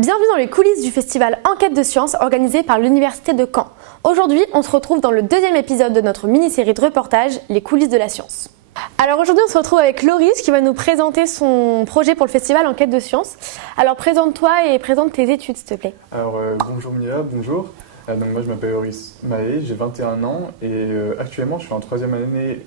Bienvenue dans les coulisses du festival Enquête de sciences organisé par l'Université de Caen. Aujourd'hui, on se retrouve dans le deuxième épisode de notre mini-série de reportage, Les coulisses de la science. Alors aujourd'hui, on se retrouve avec Loris qui va nous présenter son projet pour le festival Enquête de sciences. Alors présente-toi et présente tes études, s'il te plaît. Alors bonjour Mia, bonjour. Donc moi je m'appelle Loris Mahé, j'ai 21 ans et actuellement je suis en troisième année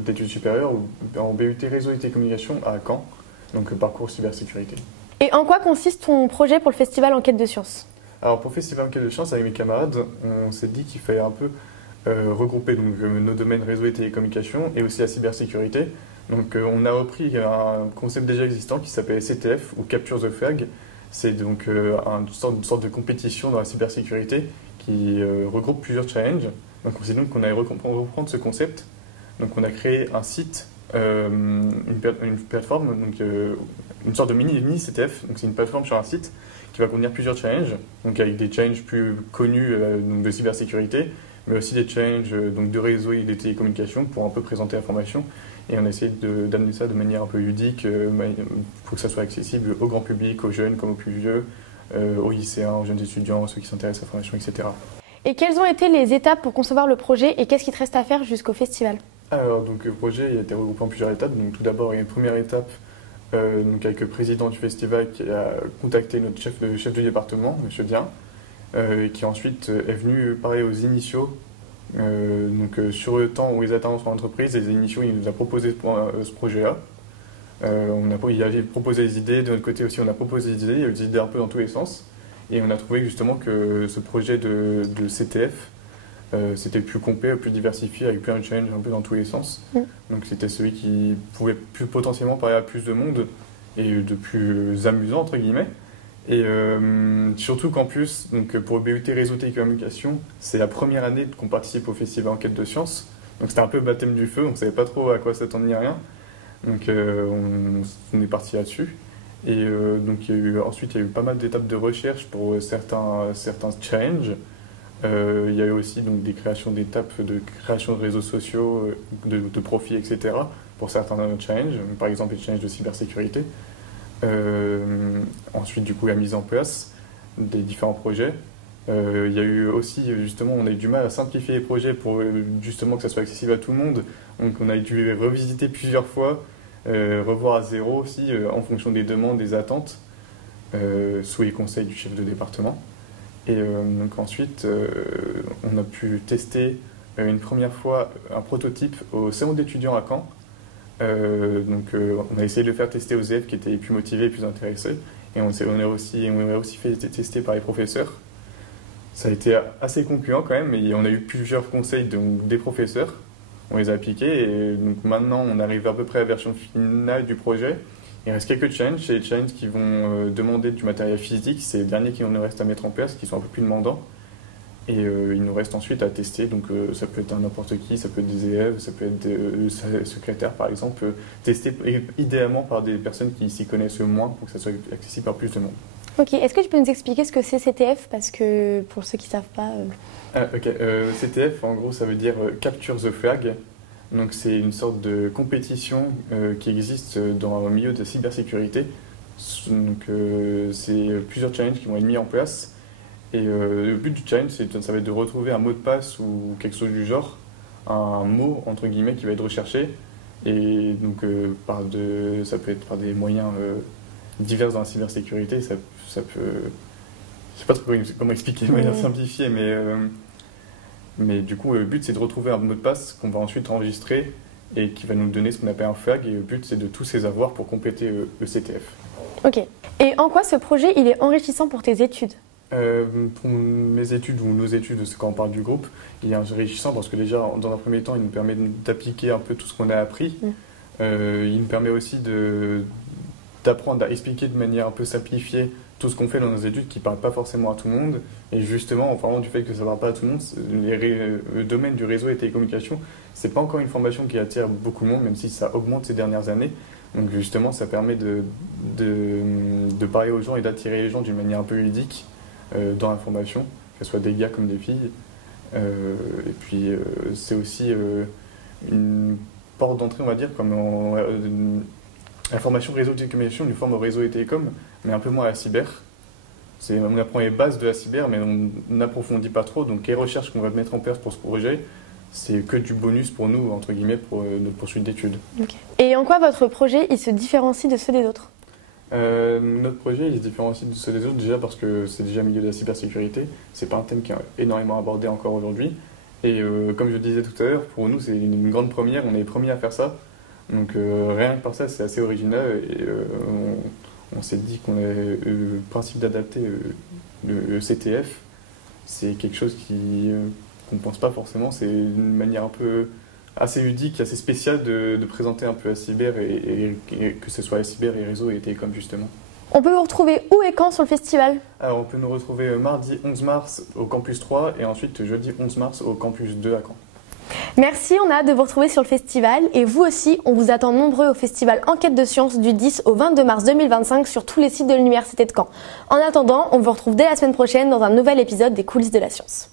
d'études supérieures en BUT Réseau et Télécommunications à Caen, donc parcours cybersécurité. Et en quoi consiste ton projet pour le festival Enquête de sciences? Alors pour le festival Enquête de sciences, avec mes camarades, on s'est dit qu'il fallait un peu regrouper donc, nos domaines réseau et télécommunications et aussi la cybersécurité. Donc on a repris un concept déjà existant qui s'appelle CTF ou Capture the Flag. C'est donc une sorte de compétition dans la cybersécurité qui regroupe plusieurs challenges. Donc on s'est dit qu'on allait reprendre ce concept. Donc on a créé un site, une plateforme, donc une sorte de mini CTF. Donc c'est une plateforme sur un site qui va contenir plusieurs challenges, donc avec des challenges plus connus donc de cybersécurité, mais aussi des challenges donc de réseau et de télécommunications pour un peu présenter l'information. Et on a essayé d'amener ça de manière un peu ludique pour que ça soit accessible au grand public, aux jeunes comme aux plus vieux, aux lycéens, aux jeunes étudiants, ceux qui s'intéressent à l'information, etc. Et quelles ont été les étapes pour concevoir le projet et qu'est-ce qui te reste à faire jusqu'au festival? Alors, donc, le projet il a été regroupé en plusieurs étapes. Donc, tout d'abord, il y a une première étape donc avec le président du festival qui a contacté notre chef du département, M. Dien, qui ensuite est venu parler aux initiaux. Sur le temps où ils attendent son entreprise, les initiaux, il nous a proposé ce projet-là. Il avait proposé des idées, de notre côté aussi on a proposé des idées, il y a eu des idées un peu dans tous les sens. Et on a trouvé justement que ce projet de CTF, c'était le plus complet, le plus diversifié, avec plein de challenges un peu dans tous les sens. Donc c'était celui qui pouvait plus potentiellement parler à plus de monde et de plus amusant, entre guillemets. Et surtout qu'en plus, donc pour le BUT Réseau Télécommunications, c'est la première année qu'on participe au festival Enquête de sciences. Donc c'était un peu le baptême du feu, on ne savait pas trop à quoi s'attendre ni rien. Donc on est parti là-dessus. Et donc ensuite il y a eu pas mal d'étapes de recherche pour certains challenges. Il y a eu aussi donc, des créations d'étapes de création de réseaux sociaux, de profils, etc. pour certains challenges, par exemple les challenges de cybersécurité. Ensuite, du coup, la mise en place des différents projets. Il y a eu aussi, justement, on a eu du mal à simplifier les projets pour justement que ça soit accessible à tout le monde. Donc, on a dû revisiter plusieurs fois, revoir à zéro aussi, en fonction des demandes, des attentes, sous les conseils du chef de département. Et donc ensuite, on a pu tester une première fois un prototype au salon d'étudiants à Caen. On a essayé de le faire tester aux élèves qui étaient les plus motivés, les plus intéressés, et on a aussi fait tester par les professeurs. Ça a été assez concluant quand même, mais on a eu plusieurs conseils des professeurs, on les a appliqués, et donc maintenant on arrive à peu près à la version finale du projet. Il reste quelques challenges, c'est les challenges qui vont demander du matériel physique, c'est les derniers qui nous restent à mettre en place, qui sont un peu plus demandants. Et il nous reste ensuite à tester, donc ça peut être n'importe qui, ça peut être des élèves, ça peut être des secrétaires par exemple, tester idéalement par des personnes qui s'y connaissent moins pour que ça soit accessible par plus de monde. Ok, est-ce que tu peux nous expliquer ce que c'est CTF, parce que pour ceux qui ne savent pas... CTF en gros ça veut dire Capture the Flag, donc c'est une sorte de compétition qui existe dans le milieu de la cybersécurité. Donc c'est plusieurs challenges qui vont être mis en place. Et le but du challenge, ça va être de retrouver un mot de passe ou quelque chose du genre, un mot entre guillemets qui va être recherché. Et donc ça peut être par des moyens divers dans la cybersécurité. Ça peut, je sais pas trop comment expliquer de manière simplifiée, mais du coup le but c'est de retrouver un mot de passe qu'on va ensuite enregistrer et qui va nous donner ce qu'on appelle un flag. Et le but c'est de tous les avoir pour compléter le CTF. Ok. Et en quoi ce projet il est enrichissant pour tes études? Pour mes études ou nos études, quand on parle du groupe, il est enrichissant parce que déjà, dans un premier temps, il nous permet d'appliquer un peu tout ce qu'on a appris. Il nous permet aussi d'apprendre à expliquer de manière un peu simplifiée tout ce qu'on fait dans nos études qui ne parle pas forcément à tout le monde. Et justement, en parlant du fait que ça ne parle pas à tout le monde, le domaine du réseau et des télécommunications, ce n'est pas encore une formation qui attire beaucoup de monde, même si ça augmente ces dernières années. Donc justement, ça permet de parler aux gens et d'attirer les gens d'une manière un peu ludique. Dans la formation, que ce soit des gars comme des filles. Et puis c'est aussi une porte d'entrée, on va dire, comme la formation réseau de télécommunications, une forme au réseau et télécom, mais un peu moins à la cyber. On apprend les bases de la cyber, mais on n'approfondit pas trop. Donc les recherches qu'on va mettre en place pour ce projet, c'est que du bonus pour nous, entre guillemets, pour notre poursuite d'études. Okay. Et en quoi votre projet il se différencie de ceux des autres? Notre projet il se différencie de ceux des autres déjà parce que c'est déjà le milieu de la cybersécurité. C'est pas un thème qui est énormément abordé encore aujourd'hui. Et comme je disais tout à l'heure, pour nous c'est une grande première, on est les premiers à faire ça. Donc rien que par ça c'est assez original et on s'est dit qu'on avait le principe d'adapter le CTF. C'est quelque chose qu'on ne pense pas forcément, c'est une manière un peu assez ludique, assez spéciale de présenter un peu la cyber et que ce soit la cyber, les réseaux et les télécoms justement. On peut vous retrouver où et quand sur le festival? Alors on peut nous retrouver mardi 11 mars au campus 3 et ensuite jeudi 11 mars au campus 2 à Caen. Merci, on a hâte de vous retrouver sur le festival et vous aussi, on vous attend nombreux au festival Enquête de Sciences du 10 au 22 mars 2025 sur tous les sites de l'Université de Caen. En attendant, on vous retrouve dès la semaine prochaine dans un nouvel épisode des coulisses de la science.